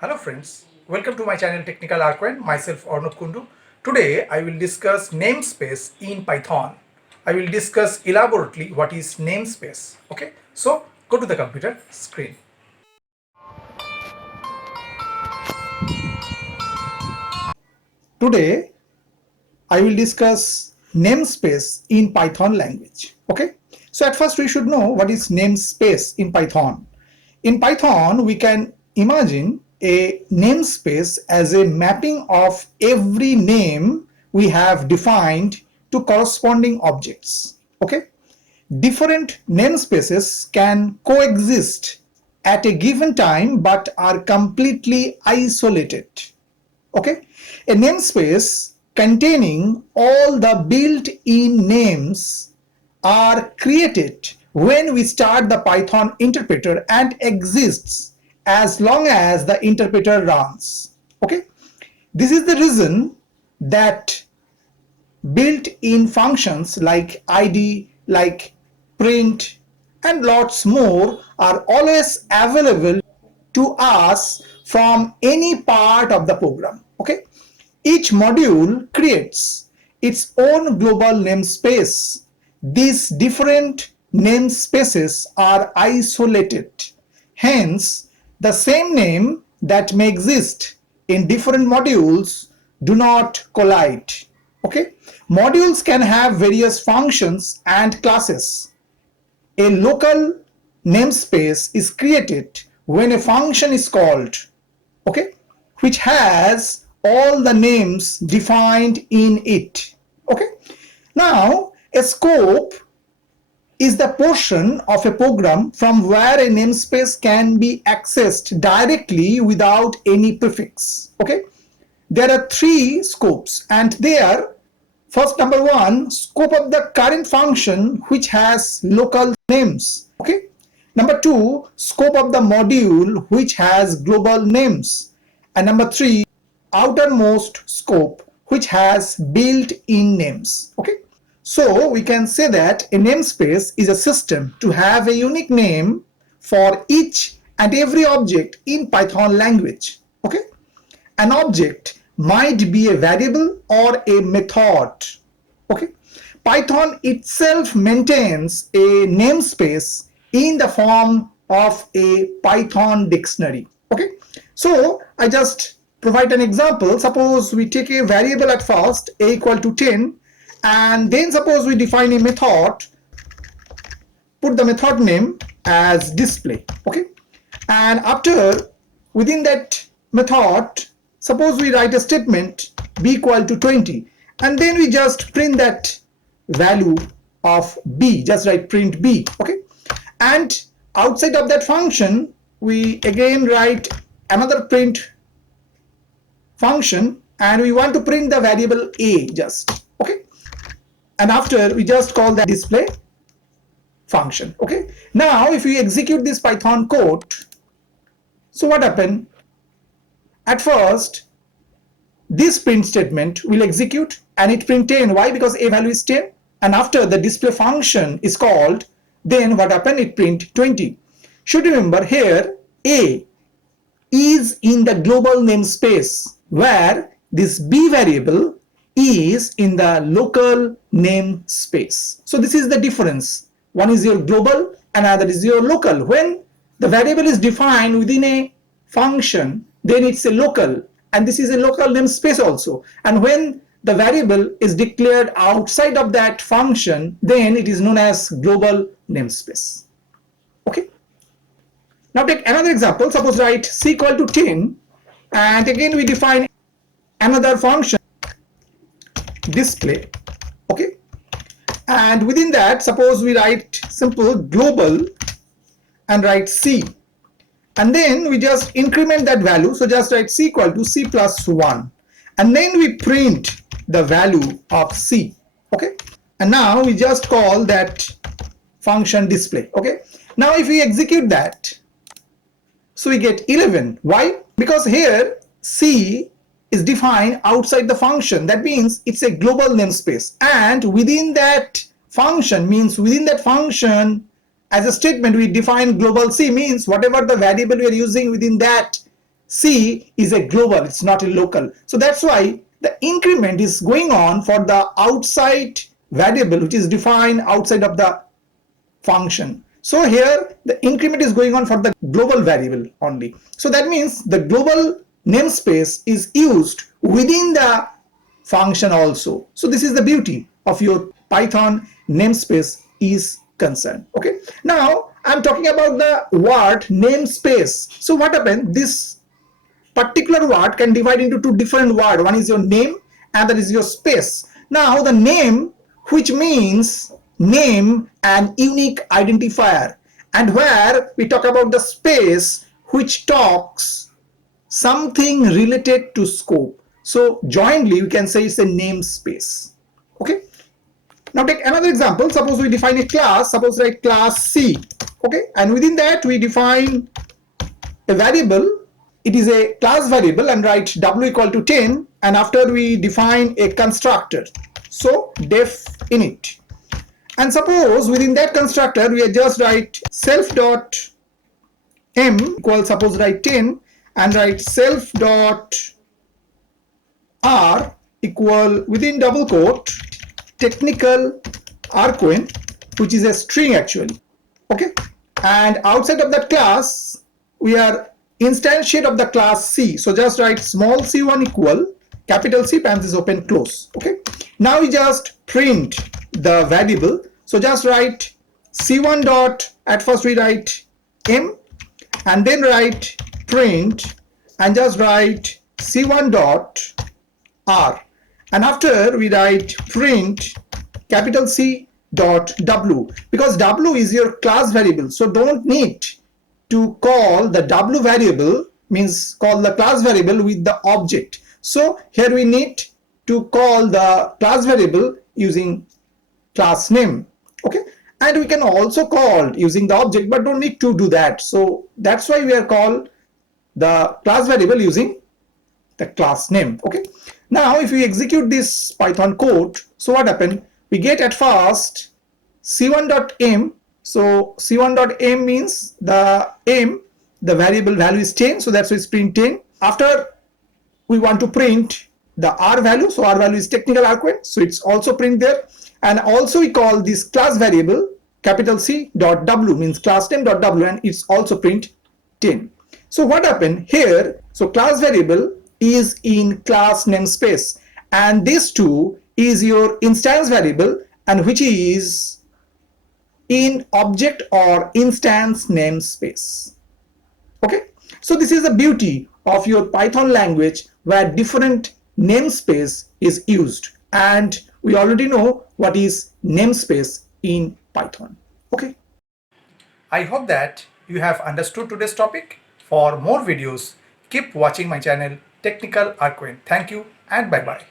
Hello friends, welcome to my channel Technical Arcane. Myself Arnab Kundu. Today I will discuss namespace in Python. I will discuss elaborately what is namespace. Okay, so go to the computer screen. Today I will discuss namespace in Python language. Okay, so at first we should know what is namespace in Python. In Python, we can imagine a namespace as a mapping of every name we have defined to corresponding objects. Okay, different namespaces can coexist at a given time but are completely isolated. Okay, a namespace containing all the built-in names are created when we start the Python interpreter and exists as long as the interpreter runs. Okay, this is the reason that built-in functions like id, like print, and lots more are always available to us from any part of the program. Okay, each module creates its own global namespace. These different namespaces are isolated. Hence, the same name that may exist in different modules do not collide. Okay, modules can have various functions and classes. A local namespace is created when a function is called, okay, which has all the names defined in it. Okay, now a scope is the portion of a program from where a namespace can be accessed directly without any prefix. Okay, there are three scopes, and they are: first, number one, scope of the current function which has local names. Okay, number two, scope of the module which has global names, and number three, outermost scope which has built-in names. Okay, so we can say that a namespace is a system to have a unique name for each and every object in Python language. Okay, an object might be a variable or a method. Okay, Python itself maintains a namespace in the form of a Python dictionary. Okay, so I just provide an example. Suppose we take a variable at first, a equal to 10, and then suppose we define a method, put the method name as display. Okay, and after, within that method, suppose we write a statement b equal to 20, and then we just print that value of b, just write print b. Okay, and outside of that function we again write another print function, and we want to print the variable a just. Okay, and after we just call that display function. Okay, now if we execute this Python code, so what happened? At first, this print statement will execute and it print 10. Why? Because a value is 10. And after the display function is called, then what happened? It print 20. Should remember here, a is in the global namespace, where this b variable is in the local namespace. So this is the difference. One is your global, another is your local. When the variable is defined within a function, then it's a local, and this is a local namespace also. And when the variable is declared outside of that function, then it is known as global namespace. Okay, now take another example. Suppose write c equal to 10, and again we define another function, display. Okay, and within that, suppose we write simple global and write c, and then we just increment that value. So just write c equal to c plus 1, and then we print the value of c. Okay, and now we just call that function display. Okay, now if we execute that, so we get 11. Why? Because here c is defined outside the function. That means it's a global namespace, and within that function means within that function, as a statement we define global c, means whatever the variable we are using within that C is a global, it's not a local. So that's why the increment is going on for the outside variable which is defined outside of the function. So here the increment is going on for the global variable only. So that means the global namespace is used within the function also. So this is the beauty of your Python namespace is concerned. Okay, now I'm talking about the word namespace. So what happened, this particular word can divide into two different words. One is your name and that is your space. Now the name, which means name and unique identifier, and where we talk about the space, which talks something related to scope. So jointly we can say it's a namespace. Okay, now take another example. Suppose we define a class, suppose write class C. Okay, and within that we define a variable. It is a class variable and write w equal to 10, and after we define a constructor, so def init. And suppose within that constructor we just write self dot m equal, suppose write 10, and write self dot r equal within double quote technical arquen, which is a string actually. Okay, and outside of that class we are instantiate of the class C. So just write small c1 equal capital C parenthesis open close. Okay, now we just print the variable. So just write c1 dot, at first we write m and then write print and just write c1 dot r, and after we write print capital C dot w, because w is your class variable, so don't need to call the w variable, means call the class variable with the object. So here we need to call the class variable using class name. Okay, and we can also call using the object, but don't need to do that. So that's why we are called the class variable using the class name. Okay, now if we execute this Python code, so what happened, we get at first c1.m. So c1.m means the m, the variable value is 10, so that's why it's print 10. After we want to print the r value, so r value is technical arquen, so it's also print there. And also we call this class variable capital C dot w, means class name dot w, and it's also print 10. So what happened here, so class variable is in class namespace, and this too is your instance variable, and which is in object or instance namespace. Okay, so this is the beauty of your Python language, where different namespace is used, and we already know what is namespace in Python. Okay, I hope that you have understood today's topic. For more videos, keep watching my channel Technical Arquen. Thank you and bye bye.